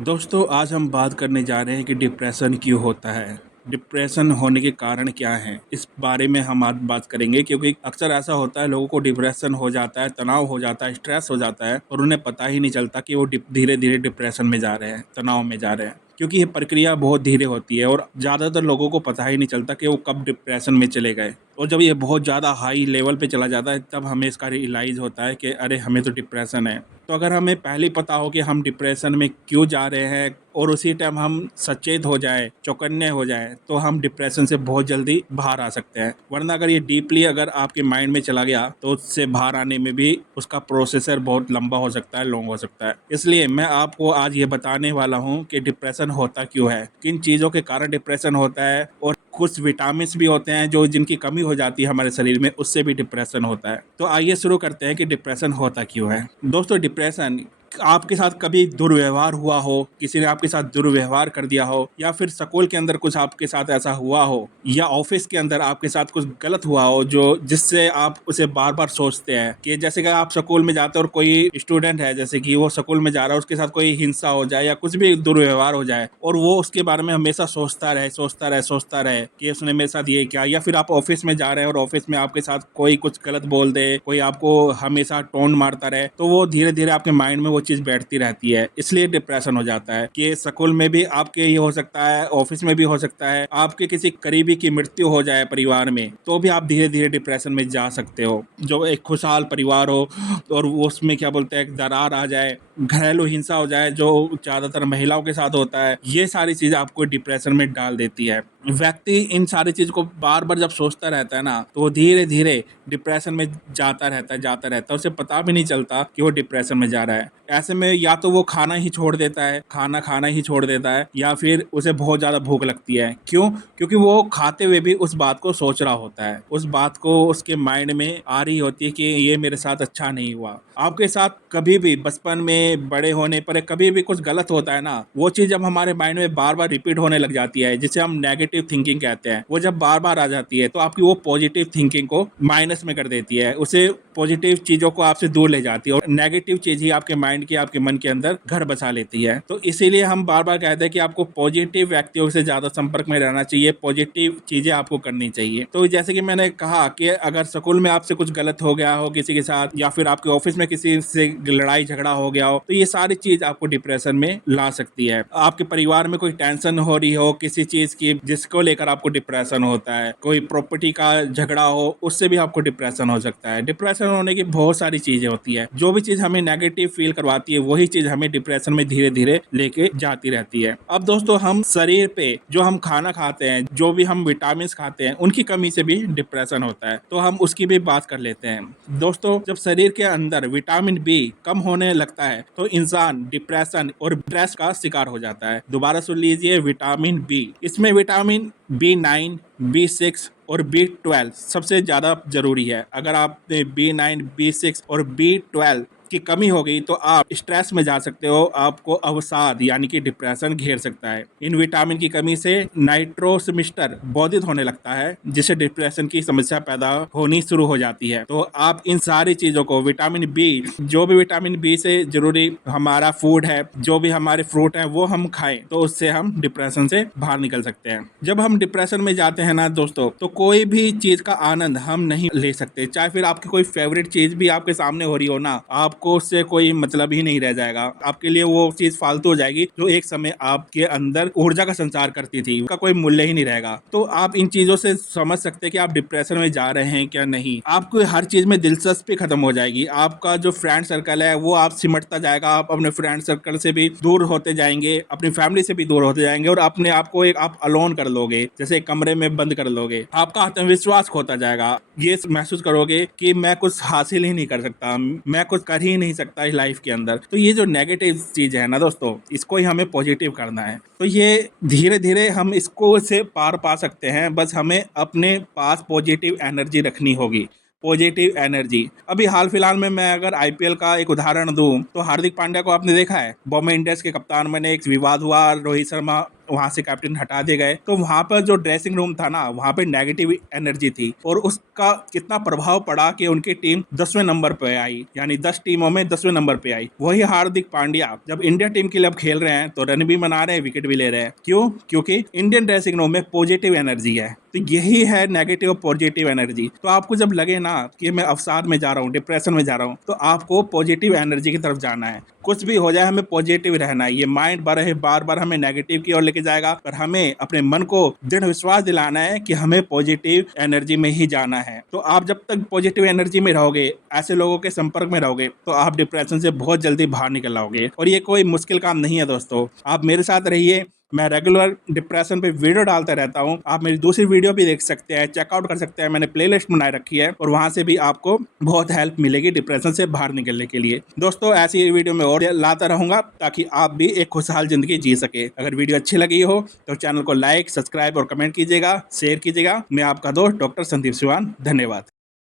दोस्तों आज हम बात करने जा रहे हैं कि डिप्रेशन क्यों होता है। डिप्रेशन होने के कारण क्या हैं, इस बारे में हम आज बात करेंगे क्योंकि अक्सर ऐसा होता है लोगों को डिप्रेशन हो जाता है, तनाव हो जाता है, स्ट्रेस हो जाता है और उन्हें पता ही नहीं चलता कि वो धीरे धीरे डिप्रेशन में जा रहे हैं, तनाव में जा रहे हैं। क्योंकि ये प्रक्रिया बहुत धीरे होती है और ज़्यादातर लोगों को पता ही नहीं चलता कि वो कब डिप्रेशन में चले गए। और जब ये बहुत ज़्यादा हाई लेवल पे चला जाता है तब हमें इसका रियलाइज़ होता है कि अरे हमें तो डिप्रेशन है। तो अगर हमें पहले ही पता हो कि हम डिप्रेशन में क्यों जा रहे हैं और उसी टाइम हम सचेत हो जाएँ, चौकन्ने हो जाएँ, तो हम डिप्रेशन से बहुत जल्दी बाहर आ सकते हैं। वरना अगर ये डीपली अगर आपके माइंड में चला गया तो उससे बाहर आने में भी उसका प्रोसेसर बहुत लंबा हो सकता है, लॉन्ग हो सकता है। इसलिए मैं आपको आज ये बताने वाला हूँ कि डिप्रेशन होता क्यों है, किन चीज़ों के कारण डिप्रेशन होता है और कुछ विटामिन्स भी होते हैं जो जिनकी कमी हो जाती है हमारे शरीर में, उससे भी डिप्रेशन होता है। तो आइए शुरू करते हैं कि डिप्रेशन होता क्यों है। दोस्तों डिप्रेशन आपके साथ कभी दुर्व्यवहार हुआ हो, किसी ने आपके साथ दुर्व्यवहार कर दिया हो, या फिर स्कूल के अंदर कुछ आपके साथ ऐसा हुआ हो, या ऑफिस के अंदर आपके साथ कुछ गलत हुआ हो जो जिससे आप उसे बार बार सोचते हैं कि जैसे कि आप स्कूल में जाते हो और कोई स्टूडेंट है, जैसे कि वो स्कूल में जा रहा है, उसके साथ कोई हिंसा हो जाए या कुछ भी दुर्व्यवहार हो जाए और वो उसके बारे में हमेशा सोचता रहे कि उसने मेरे साथ ये किया। या फिर आप ऑफिस में जा रहे हैं और ऑफिस में आपके साथ कोई कुछ गलत बोल दे, कोई आपको हमेशा टोन मारता रहे, तो वो धीरे धीरे आपके माइंड में वो चीज बैठती रहती है, इसलिए डिप्रेशन हो जाता है। कि स्कूल में भी आपके ये हो सकता है, ऑफिस में भी हो सकता है, आपके किसी करीबी की मृत्यु हो जाए परिवार में तो भी आप धीरे धीरे डिप्रेशन में जा सकते हो। जो एक खुशहाल परिवार हो और उसमें क्या बोलते हैं, एक दरार आ जाए, घरेलू हिंसा हो जाए जो ज्यादातर महिलाओं के साथ होता है, ये सारी चीजें आपको डिप्रेशन में डाल देती है। व्यक्ति इन सारी चीज को बार बार जब सोचता रहता है ना, तो वो धीरे धीरे डिप्रेशन में जाता रहता है, उसे पता भी नहीं चलता कि वो डिप्रेशन में जा रहा है। ऐसे में या तो वो खाना ही छोड़ देता है, खाना खाना ही छोड़ देता है, या फिर उसे बहुत ज़्यादा भूख लगती है। क्यों? क्योंकि वो खाते हुए भी उस बात को सोच रहा होता है, उस बात को उसके माइंड में आ रही होती है कि ये मेरे साथ अच्छा नहीं हुआ। आपके साथ कभी भी बचपन में, बड़े होने पर कभी भी कुछ गलत होता है ना, वो चीज़ जब हमारे माइंड में बार बार रिपीट होने लग जाती है, जिसे हम नेगेटिव थिंकिंग कहते हैं, वो जब बार बार आ जाती है तो आपकी वो पॉजिटिव थिंकिंग को माइनस में कर देती है, उसे पॉजिटिव चीज़ों को आपसे दूर ले जाती है और नेगेटिव चीज़ ही आपके माइंड की, आपके मन के अंदर घर बसा लेती है। तो इसीलिए हम बार बार कहते हैं कि आपको पॉजिटिव व्यक्तियों से ज़्यादा संपर्क में रहना चाहिए, पॉजिटिव चीज़ें आपको करनी चाहिए। तो जैसे कि मैंने कहा कि अगर स्कूल में आपसे कुछ गलत हो गया हो किसी के साथ, या फिर आपके ऑफिस में किसी से लड़ाई झगड़ा हो गया हो, तो ये सारी चीज़ आपको डिप्रेशन में ला सकती है। आपके परिवार में कोई टेंशन हो रही हो किसी चीज़ की जिसको लेकर आपको डिप्रेशन होता है, कोई प्रॉपर्टी का झगड़ा हो, उससे भी आपको डिप्रेशन हो सकता है। डिप्रेशन होने की बहुत सारी चीज़ें होती है, जो भी चीज़ हमें नेगेटिव फील करवाती है वही चीज़ हमें डिप्रेशन में धीरे धीरे लेके जाती रहती है। अब दोस्तों हम शरीर पे जो हम खाना खाते हैं, जो भी हम विटामिन खाते हैं, उनकी कमी से भी डिप्रेशन होता है, तो हम उसकी भी बात कर लेते हैं। दोस्तों जब शरीर के अंदर विटामिन बी कम होने लगता है तो इंसान डिप्रेशन और स्ट्रेस का शिकार हो जाता है। दोबारा सुन लीजिए, विटामिन बी, इसमें विटामिन B9, B6 और B12 सबसे ज़्यादा जरूरी है। अगर आपने B9, B6 और B12 की कमी हो गई तो आप स्ट्रेस में जा सकते हो, आपको अवसाद यानी कि डिप्रेशन घेर सकता है। इन विटामिन की कमी से नाइट्रोसमिस्टर बाधित होने लगता है, जिससे डिप्रेशन की समस्या पैदा होनी शुरू हो जाती है। तो आप इन सारी चीज़ों को, विटामिन बी, जो भी विटामिन बी से जरूरी हमारा फूड है, जो भी हमारे फ्रूट हैं, वो हम खाएं तो उससे हम डिप्रेशन से बाहर निकल सकते हैं। जब हम डिप्रेशन में जाते हैं ना दोस्तों, तो कोई भी चीज़ का आनंद हम नहीं ले सकते। चाहे फिर आपकी कोई फेवरेट चीज़ भी आपके सामने हो रही हो ना, आपको उससे कोई मतलब ही नहीं रह जाएगा, आपके लिए वो चीज़ फालतू हो जाएगी जो एक समय आपके अंदर ऊर्जा का संचार करती थी, उसका कोई मूल्य ही नहीं रहेगा। तो आप इन चीज़ों से समझ सकते हैं कि आप डिप्रेशन में जा रहे हैं क्या नहीं। आपको हर चीज़ में दिलचस्पी खत्म हो जाएगी, आपका जो फ्रेंड सर्कल है वो आप सिमटता जाएगा, आप अपने फ्रेंड सर्कल से भी दूर होते जाएंगे, अपनी फैमिली से भी दूर होते जाएंगे और अपने आप को एक आप अलोन कर लोगे, जैसे एक कमरे में बंद कर लोगे। आपका आत्मविश्वास खोता जाएगा, ये महसूस करोगे कि मैं कुछ हासिल ही नहीं कर सकता, मैं कुछ कर ही नहीं सकता इस लाइफ के अंदर। तो ये जो नेगेटिव चीज है ना दोस्तों, इसको ही हमें पॉजिटिव करना है। तो ये धीरे धीरे हम इसको से पार पा सकते हैं, बस हमें अपने पास पॉजिटिव एनर्जी रखनी होगी। पॉजिटिव एनर्जी, अभी हाल फिलहाल में मैं अगर आईपीएल का एक उदाहरण दूं तो हार्दिक पांड्या को आपने देखा है, बॉम्बे इंडियंस के कप्तान में एक विवाद हुआ, रोहित शर्मा वहाँ से कैप्टन हटा दिए गए, तो वहाँ पर जो ड्रेसिंग रूम था ना, वहाँ पे नेगेटिव एनर्जी थी और उसका कितना प्रभाव पड़ा कि उनकी टीम 10वें नंबर पे आई, यानी 10 टीमों में 10वें नंबर पे आई। वही हार्दिक पांड्या जब इंडिया टीम के लिए अब खेल रहे हैं तो रन भी बना रहे हैं, विकेट भी ले रहे हैं। क्यों? क्योंकि इंडियन ड्रेसिंग रूम में पॉजिटिव एनर्जी है। तो यही है नेगेटिव पॉजिटिव एनर्जी। तो आपको जब लगे ना कि मैं अवसाद में जा रहा हूँ, डिप्रेशन में जा रहा हूँ, तो आपको पॉजिटिव एनर्जी की तरफ जाना है। कुछ भी हो जाए हमें पॉजिटिव रहना है। ये माइंड बार बार हमें नेगेटिव की ओर लेके जाएगा, पर हमें अपने मन को दृढ़ विश्वास दिलाना है कि हमें पॉजिटिव एनर्जी में ही जाना है। तो आप जब तक पॉजिटिव एनर्जी में रहोगे, ऐसे लोगों के संपर्क में रहोगे, तो आप डिप्रेशन से बहुत जल्दी बाहर निकल आओगे। और ये कोई मुश्किल काम नहीं है दोस्तों, आप मेरे साथ रहिए। मैं रेगुलर डिप्रेशन पे वीडियो डालता रहता हूँ। आप मेरी दूसरी वीडियो भी देख सकते हैं, चेकआउट कर सकते हैं। मैंने प्लेलिस्ट बनाए रखी है और वहाँ से भी आपको बहुत हेल्प मिलेगी डिप्रेशन से बाहर निकलने के लिए। दोस्तों ऐसी वीडियो में और लाता रहूँगा ताकि आप भी एक खुशहाल ज़िंदगी जी सके। अगर वीडियो अच्छी लगी हो तो चैनल को लाइक, सब्सक्राइब और कमेंट कीजिएगा, शेयर कीजिएगा। मैं आपका दोस्त डॉक्टर संदीप सिवान, धन्यवाद।